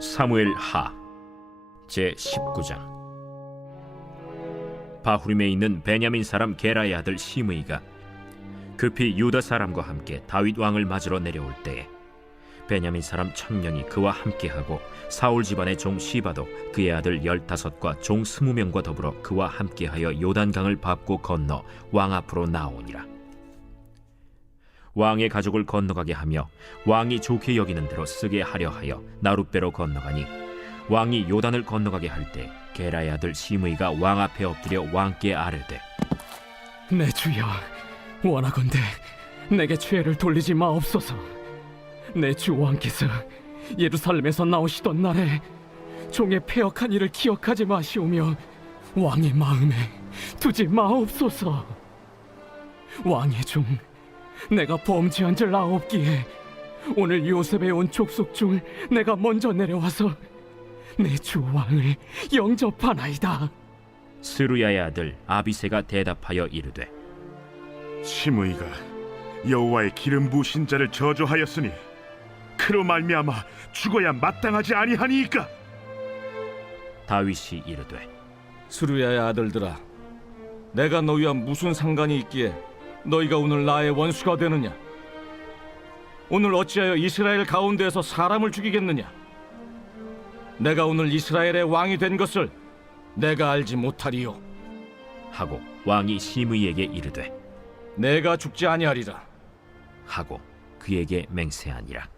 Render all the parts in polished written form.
사무엘 하 제19장. 바후림에 있는 베냐민 사람 게라의 아들 시므이가 급히 유다 사람과 함께 다윗 왕을 맞으러 내려올 때에 베냐민 사람 1000명이 그와 함께하고 사울 집안의 종 시바도 그의 아들 15과 종 20명과 더불어 그와 함께하여 요단강을 밟고 건너 왕 앞으로 나오니라. 왕의 가족을 건너가게 하며 왕이 좋게 여기는 대로 쓰게 하려 하여 나룻배로 건너가니 왕이 요단을 건너가게 할 때 게라의 아들 시므이가 왕 앞에 엎드려 왕께 아뢰되, 내 주여, 원하건대 내게 죄를 돌리지 마옵소서. 내 주 왕께서 예루살렘에서 나오시던 날에 종의 패역한 일을 기억하지 마시오며 왕의 마음에 두지 마옵소서. 왕의 종 내가 범죄한 줄 아옵기에 오늘 요셉에 온 족속 중 내가 먼저 내려와서 내 주 왕을 영접하나이다. 스루야의 아들 아비새가 대답하여 이르되, 시므이가 여호와의 기름 부으신 자를 저주하였으니 그로 말미암아 죽어야 마땅하지 아니하니이까. 다윗이 이르되, 스루야의 아들들아, 내가 너희와 무슨 상관이 있기에 너희가 오늘 나의 원수가 되느냐? 오늘 어찌하여 이스라엘 가운데에서 사람을 죽이겠느냐? 내가 오늘 이스라엘의 왕이 된 것을 내가 알지 못하리요 하고 왕이 시므이에게 이르되, 내가 죽지 아니하리라 하고 그에게 맹세하니라.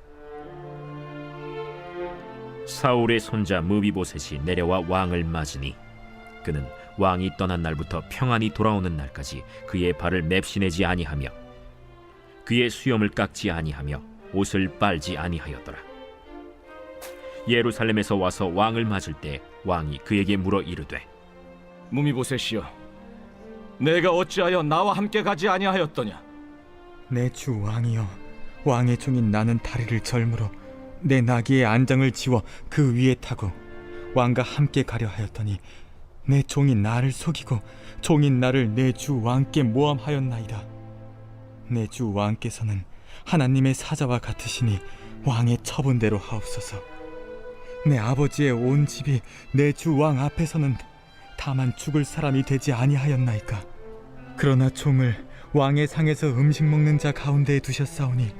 사울의 손자 무비보셋이 내려와 왕을 맞으니 그는 왕이 떠난 날부터 평안히 돌아오는 날까지 그의 발을 맵시내지 아니하며 그의 수염을 깎지 아니하며 옷을 빨지 아니하였더라. 예루살렘에서 와서 왕을 맞을 때 왕이 그에게 물어 이르되, 무미보셋이여, 내가 어찌하여 나와 함께 가지 아니하였더냐? 내 주 왕이여, 왕의 종인 나는 다리를 절므로 내 나귀의 안장을 지워 그 위에 타고 왕과 함께 가려 하였더니 내 종이 나를 속이고 종인 나를 내 주 왕께 모함하였나이다. 내 주 왕께서는 하나님의 사자와 같으시니 왕의 처분대로 하옵소서. 내 아버지의 온 집이 내 주 왕 앞에서는 다만 죽을 사람이 되지 아니하였나이까. 그러나 종을 왕의 상에서 음식 먹는 자 가운데에 두셨사오니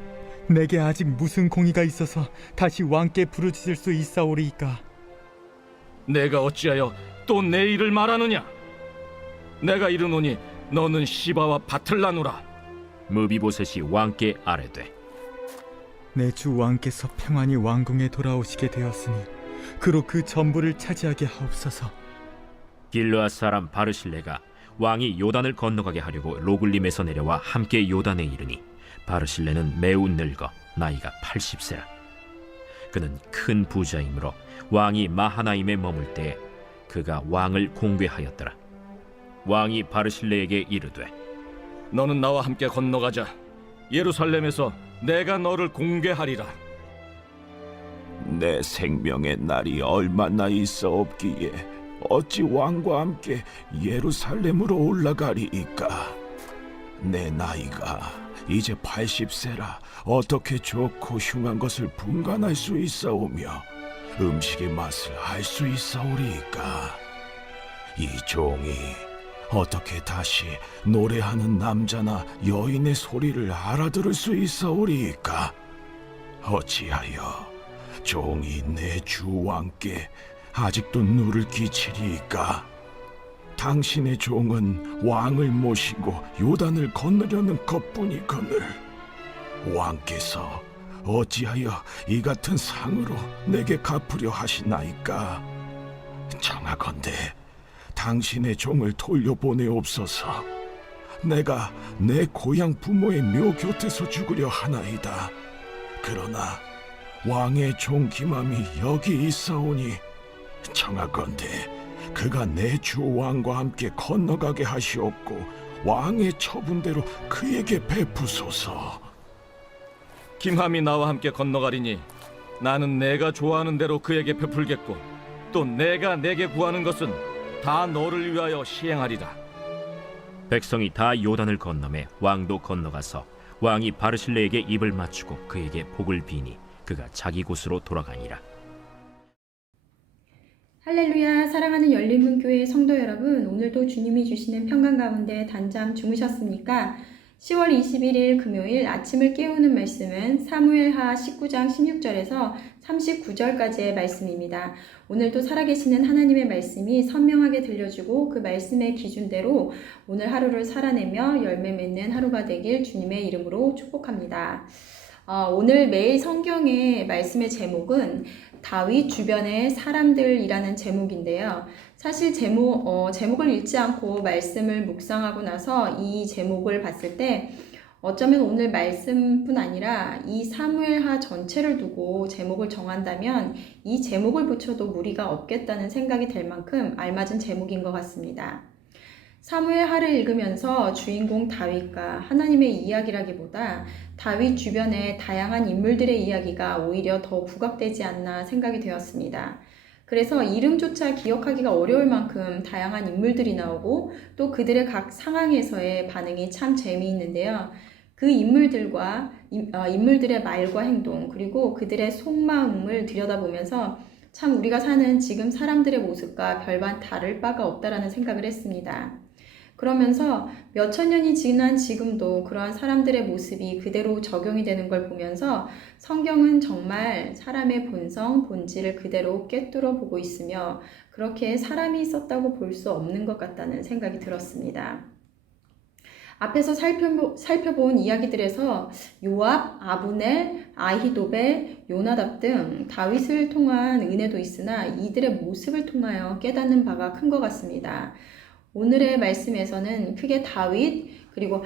내게 아직 무슨 공의가 있어서 다시 왕께 부르짖을 수 있사오리이까. 내가 어찌하여 또 내 일을 말하느냐? 내가 이르노니 너는 시바와 밭을 나누라. 무비보셋이 왕께 아뢰되, 내 주 왕께서 평안히 왕궁에 돌아오시게 되었으니 그로 그 전부를 차지하게 하옵소서. 길르앗 사람 바르실레가 왕이 요단을 건너가게 하려고 로글림에서 내려와 함께 요단에 이르니 바르실레는 매우 늙어 나이가 80세라. 그는 큰 부자이므로 왕이 마하나임에 머물 때에 그가 왕을 공궤하였더라. 왕이 바르실레에게 이르되, 너는 나와 함께 건너가자. 예루살렘에서 내가 너를 공개하리라. 내 생명의 날이 얼마나 있어 없기에 어찌 왕과 함께 예루살렘으로 올라가리이까. 내 나이가 이제 80세라 어떻게 좋고 흉한 것을 분간할 수 있사오며 음식의 맛을 알 수 있사오리이까. 이 종이 어떻게 다시 노래하는 남자나 여인의 소리를 알아들을 수 있사오리이까. 어찌하여 종이 내 주 왕께 아직도 누를 끼치리이까. 당신의 종은 왕을 모시고 요단을 건너려는 것뿐이거늘 왕께서 어찌하여 이 같은 상으로 내게 갚으려 하시나이까. 청하건대 당신의 종을 돌려보내옵소서. 내가 내 고향 부모의 묘 곁에서 죽으려 하나이다. 그러나 왕의 종 기맘이 여기 있사오니 청하건대 그가 내 주 왕과 함께 건너가게 하시옵고 왕의 처분대로 그에게 베푸소서. 김함이 나와 함께 건너가리니 나는 내가 좋아하는 대로 그에게 베풀겠고 또 내가 내게 구하는 것은 다 너를 위하여 시행하리라. 백성이 다 요단을 건너매 왕도 건너가서 왕이 바르실레에게 입을 맞추고 그에게 복을 비니 그가 자기 곳으로 돌아가니라. 할렐루야, 사랑하는 열린문교회 성도 여러분, 오늘도 주님이 주시는 평강 가운데 단잠 주무셨습니까? 10월 21일 금요일 아침을 깨우는 말씀은 사무엘하 19장 16절에서 39절까지의 말씀입니다. 오늘도 살아계시는 하나님의 말씀이 선명하게 들려주고 그 말씀의 기준대로 오늘 하루를 살아내며 열매 맺는 하루가 되길 주님의 이름으로 축복합니다. 오늘 매일 성경의 말씀의 제목은 다윗 주변의 사람들이라는 제목인데요. 사실 제목을 읽지 않고 말씀을 묵상하고 나서 이 제목을 봤을 때 어쩌면 오늘 말씀뿐 아니라 이 사무엘하 전체를 두고 제목을 정한다면 이 제목을 붙여도 무리가 없겠다는 생각이 될 만큼 알맞은 제목인 것 같습니다. 사무엘하를 읽으면서 주인공 다윗과 하나님의 이야기라기보다 다윗 주변의 다양한 인물들의 이야기가 오히려 더 부각되지 않나 생각이 되었습니다. 그래서 이름조차 기억하기가 어려울 만큼 다양한 인물들이 나오고 또 그들의 각 상황에서의 반응이 참 재미있는데요. 그 인물들의 말과 행동 그리고 그들의 속마음을 들여다보면서 참 우리가 사는 지금 사람들의 모습과 별반 다를 바가 없다라는 생각을 했습니다. 그러면서 몇천 년이 지난 지금도 그러한 사람들의 모습이 그대로 적용이 되는 걸 보면서 성경은 정말 사람의 본성, 본질을 그대로 꿰뚫어 보고 있으며 그렇게 사람이 있었다고 볼 수 없는 것 같다는 생각이 들었습니다. 앞에서 살펴본 이야기들에서 요압, 아브넬, 아히도벨, 요나답 등 다윗을 통한 은혜도 있으나 이들의 모습을 통하여 깨닫는 바가 큰 것 같습니다. 오늘의 말씀에서는 크게 다윗, 그리고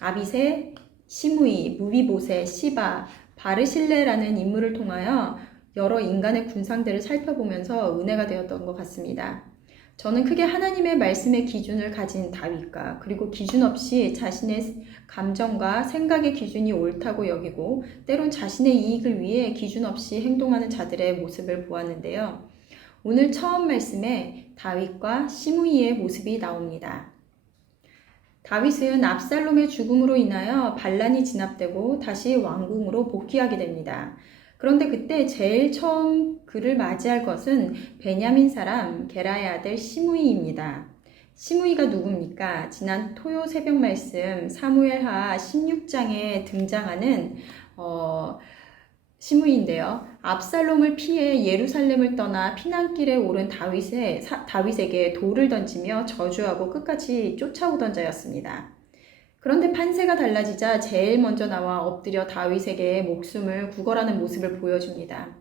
아비새, 시므이, 무비보셋, 시바, 바르실레라는 인물을 통하여 여러 인간의 군상들을 살펴보면서 은혜가 되었던 것 같습니다. 저는 크게 하나님의 말씀의 기준을 가진 다윗과 그리고 기준 없이 자신의 감정과 생각의 기준이 옳다고 여기고 때론 자신의 이익을 위해 기준 없이 행동하는 자들의 모습을 보았는데요. 오늘 처음 말씀에 다윗과 시므이의 모습이 나옵니다. 다윗은 압살롬의 죽음으로 인하여 반란이 진압되고 다시 왕궁으로 복귀하게 됩니다. 그런데 그때 제일 처음 그를 맞이할 것은 베냐민 사람 게라의 아들 시므이입니다. 시므이가 누굽니까? 지난 토요 새벽 말씀 사무엘하 16장에 등장하는 시므이인데요. 압살롬을 피해 예루살렘을 떠나 피난길에 오른 다윗에게 돌을 던지며 저주하고 끝까지 쫓아오던 자였습니다. 그런데 판세가 달라지자 제일 먼저 나와 엎드려 다윗에게 목숨을 구걸하는 모습을 보여줍니다.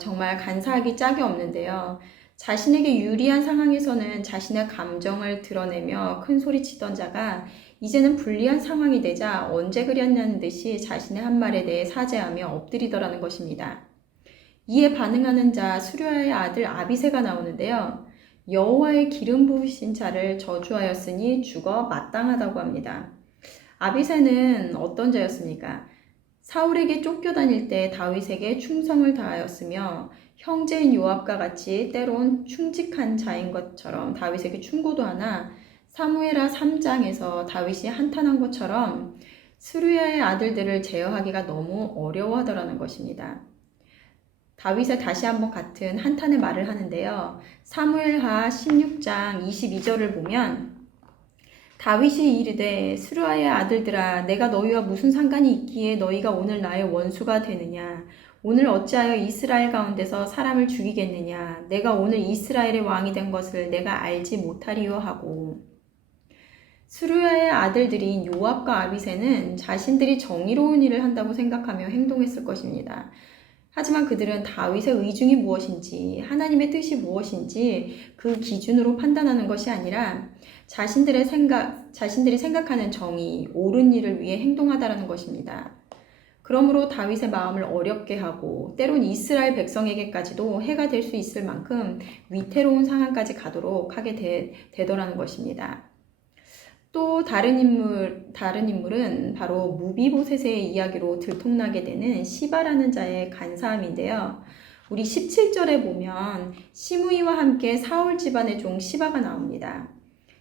정말 간사하기 짝이 없는데요. 자신에게 유리한 상황에서는 자신의 감정을 드러내며 큰 소리치던 자가 이제는 불리한 상황이 되자 언제 그랬냐는 듯이 자신의 한 말에 대해 사죄하며 엎드리더라는 것입니다. 이에 반응하는 자 수르야의 아들 아비새가 나오는데요. 여호와의 기름 부으신 자를 저주하였으니 죽어 마땅하다고 합니다. 아비새는 어떤 자였습니까? 사울에게 쫓겨다닐 때 다윗에게 충성을 다하였으며 형제인 요압과 같이 때론 충직한 자인 것처럼 다윗에게 충고도 하나 사무엘하 3장에서 다윗이 한탄한 것처럼 스루야의 아들들을 제어하기가 너무 어려워하더라는 것입니다. 다윗의 다시 한번 같은 한탄의 말을 하는데요. 사무엘하 16장 22절을 보면 다윗이 이르되 스루야의 아들들아 내가 너희와 무슨 상관이 있기에 너희가 오늘 나의 원수가 되느냐 오늘 어찌하여 이스라엘 가운데서 사람을 죽이겠느냐 내가 오늘 이스라엘의 왕이 된 것을 내가 알지 못하리요 하고 스루야의 아들들인 요압과 아비새는 자신들이 정의로운 일을 한다고 생각하며 행동했을 것입니다. 하지만 그들은 다윗의 의중이 무엇인지 하나님의 뜻이 무엇인지 그 기준으로 판단하는 것이 아니라 자신들이 생각하는 정의, 옳은 일을 위해 행동하다라는 것입니다. 그러므로 다윗의 마음을 어렵게 하고 때론 이스라엘 백성에게까지도 해가 될 수 있을 만큼 위태로운 상황까지 가도록 하게 되더라는 것입니다. 또 다른 인물은 바로 무비보셋의 이야기로 들통나게 되는 시바라는 자의 간사함인데요. 우리 17절에 보면 시므이와 함께 사울 집안의 종 시바가 나옵니다.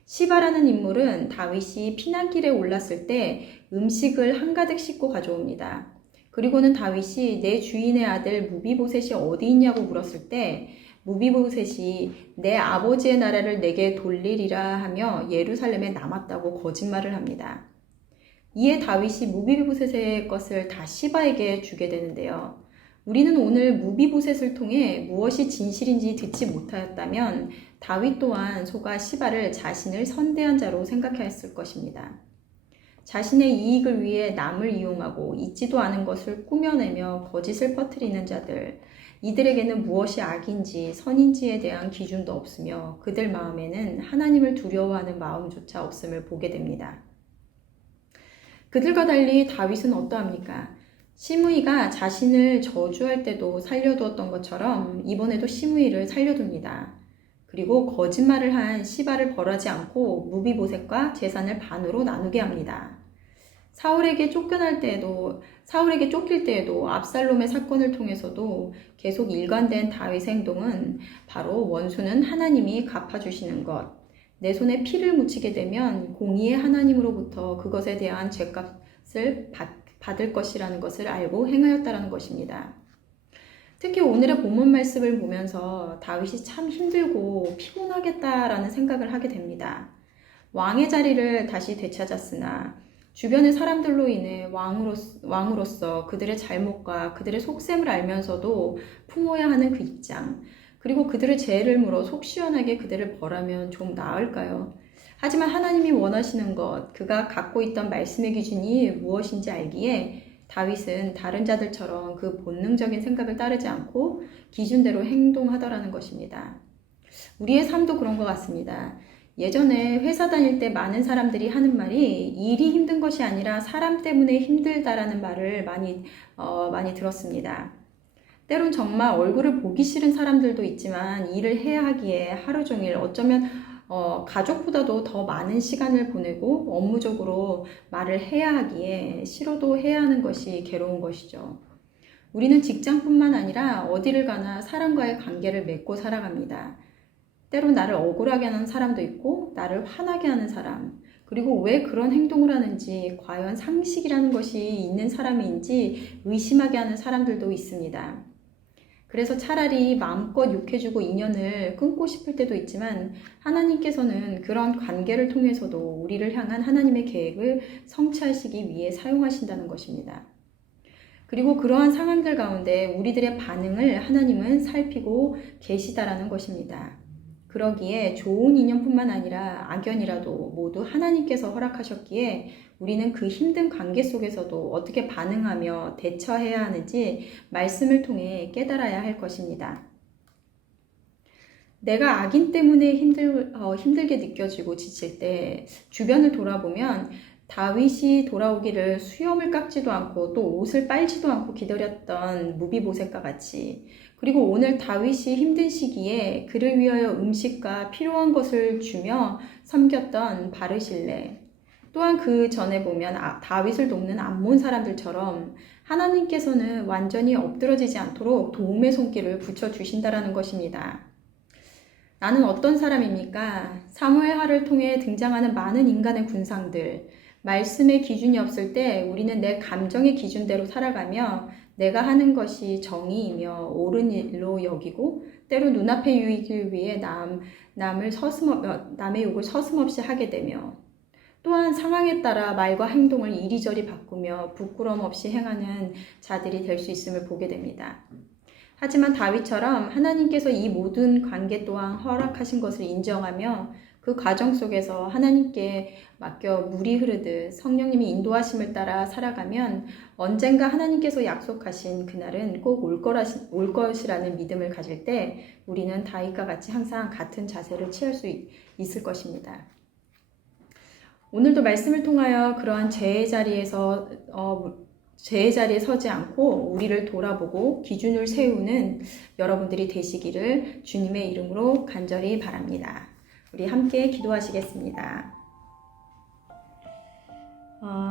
시바라는 인물은 다윗이 피난길에 올랐을 때 음식을 한가득 싣고 가져옵니다. 그리고는 다윗이 내 주인의 아들 무비보셋이 어디 있냐고 물었을 때 무비보셋이 내 아버지의 나라를 내게 돌리리라 하며 예루살렘에 남았다고 거짓말을 합니다. 이에 다윗이 무비보셋의 것을 다 시바에게 주게 되는데요. 우리는 오늘 무비보셋을 통해 무엇이 진실인지 듣지 못하였다면 다윗 또한 속아 시바를 자신을 선대한 자로 생각하였을 것입니다. 자신의 이익을 위해 남을 이용하고 있지도 않은 것을 꾸며내며 거짓을 퍼뜨리는 자들, 이들에게는 무엇이 악인지 선인지에 대한 기준도 없으며 그들 마음에는 하나님을 두려워하는 마음조차 없음을 보게 됩니다. 그들과 달리 다윗은 어떠합니까? 시므이가 자신을 저주할 때도 살려두었던 것처럼 이번에도 시므이를 살려둡니다. 그리고 거짓말을 한 시바를 벌하지 않고 무비보셋과 재산을 반으로 나누게 합니다. 사울에게 쫓길 때에도 압살롬의 사건을 통해서도 계속 일관된 다윗의 행동은 바로 원수는 하나님이 갚아주시는 것, 내 손에 피를 묻히게 되면 공의의 하나님으로부터 그것에 대한 죄값을 받을 것이라는 것을 알고 행하였다라는 것입니다. 특히 오늘의 본문 말씀을 보면서 다윗이 참 힘들고 피곤하겠다라는 생각을 하게 됩니다. 왕의 자리를 다시 되찾았으나 주변의 사람들로 인해 왕으로서 그들의 잘못과 그들의 속셈을 알면서도 품어야 하는 그 입장, 그리고 그들의 죄를 물어 속 시원하게 그들을 벌하면 좀 나을까요? 하지만 하나님이 원하시는 것, 그가 갖고 있던 말씀의 기준이 무엇인지 알기에 다윗은 다른 자들처럼 그 본능적인 생각을 따르지 않고 기준대로 행동하더라는 것입니다. 우리의 삶도 그런 것 같습니다. 예전에 회사 다닐 때 많은 사람들이 하는 말이 일이 힘든 것이 아니라 사람 때문에 힘들다라는 말을 많이 들었습니다. 때론 정말 얼굴을 보기 싫은 사람들도 있지만 일을 해야 하기에 하루 종일 어쩌면 가족보다도 더 많은 시간을 보내고 업무적으로 말을 해야 하기에 싫어도 해야 하는 것이 괴로운 것이죠. 우리는 직장뿐만 아니라 어디를 가나 사람과의 관계를 맺고 살아갑니다. 때론 나를 억울하게 하는 사람도 있고 나를 화나게 하는 사람, 그리고 왜 그런 행동을 하는지 과연 상식이라는 것이 있는 사람인지 의심하게 하는 사람들도 있습니다. 그래서 차라리 마음껏 욕해주고 인연을 끊고 싶을 때도 있지만 하나님께서는 그런 관계를 통해서도 우리를 향한 하나님의 계획을 성취하시기 위해 사용하신다는 것입니다. 그리고 그러한 상황들 가운데 우리들의 반응을 하나님은 살피고 계시다라는 것입니다. 그러기에 좋은 인연뿐만 아니라 악연이라도 모두 하나님께서 허락하셨기에 우리는 그 힘든 관계 속에서도 어떻게 반응하며 대처해야 하는지 말씀을 통해 깨달아야 할 것입니다. 내가 악인 때문에 힘들게 느껴지고 지칠 때 주변을 돌아보면 다윗이 돌아오기를 수염을 깎지도 않고 또 옷을 빨지도 않고 기다렸던 무비보셋과 같이, 그리고 오늘 다윗이 힘든 시기에 그를 위하여 음식과 필요한 것을 주며 섬겼던 바르실레, 또한 그 전에 보면 다윗을 돕는 암몬 사람들처럼 하나님께서는 완전히 엎드러지지 않도록 도움의 손길을 붙여주신다라는 것입니다. 나는 어떤 사람입니까? 사무엘하를 통해 등장하는 많은 인간의 군상들, 말씀의 기준이 없을 때 우리는 내 감정의 기준대로 살아가며 내가 하는 것이 정의이며 옳은 일로 여기고 때로 눈앞의 유익을 위해 남의 욕을 서슴없이 하게 되며 또한 상황에 따라 말과 행동을 이리저리 바꾸며 부끄러움 없이 행하는 자들이 될 수 있음을 보게 됩니다. 하지만 다윗처럼 하나님께서 이 모든 관계 또한 허락하신 것을 인정하며 그 과정 속에서 하나님께 맡겨 물이 흐르듯 성령님이 인도하심을 따라 살아가면 언젠가 하나님께서 약속하신 그날은 꼭 올 것이라는 믿음을 가질 때 우리는 다윗과 같이 항상 같은 자세를 취할 수 있을 것입니다. 오늘도 말씀을 통하여 그러한 죄의 자리에 서지 않고 우리를 돌아보고 기준을 세우는 여러분들이 되시기를 주님의 이름으로 간절히 바랍니다. 우리 함께 기도하시겠습니다.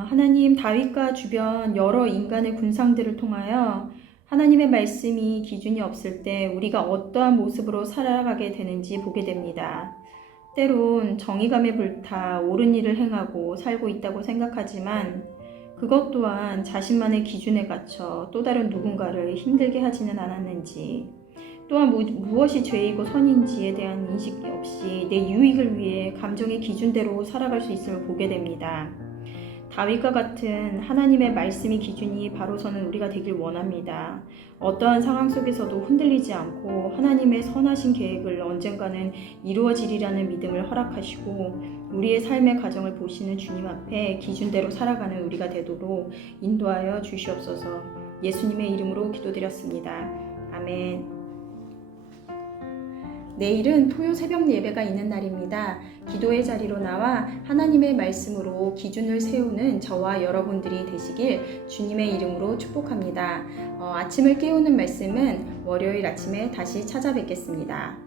하나님, 다윗과 주변 여러 인간의 군상들을 통하여 하나님의 말씀이 기준이 없을 때 우리가 어떠한 모습으로 살아가게 되는지 보게 됩니다. 때론 정의감에 불타 옳은 일을 행하고 살고 있다고 생각하지만 그것 또한 자신만의 기준에 갇혀 또 다른 누군가를 힘들게 하지는 않았는지, 또한 무엇이 죄이고 선인지에 대한 인식이 없이 내 유익을 위해 감정의 기준대로 살아갈 수 있음을 보게 됩니다. 다윗과 같은 하나님의 말씀이 기준이 바로 서는 우리가 되길 원합니다. 어떠한 상황 속에서도 흔들리지 않고 하나님의 선하신 계획을 언젠가는 이루어지리라는 믿음을 허락하시고 우리의 삶의 과정을 보시는 주님 앞에 기준대로 살아가는 우리가 되도록 인도하여 주시옵소서. 예수님의 이름으로 기도드렸습니다. 아멘. 내일은 토요 새벽 예배가 있는 날입니다. 기도의 자리로 나와 하나님의 말씀으로 기준을 세우는 저와 여러분들이 되시길 주님의 이름으로 축복합니다. 아침을 깨우는 말씀은 월요일 아침에 다시 찾아뵙겠습니다.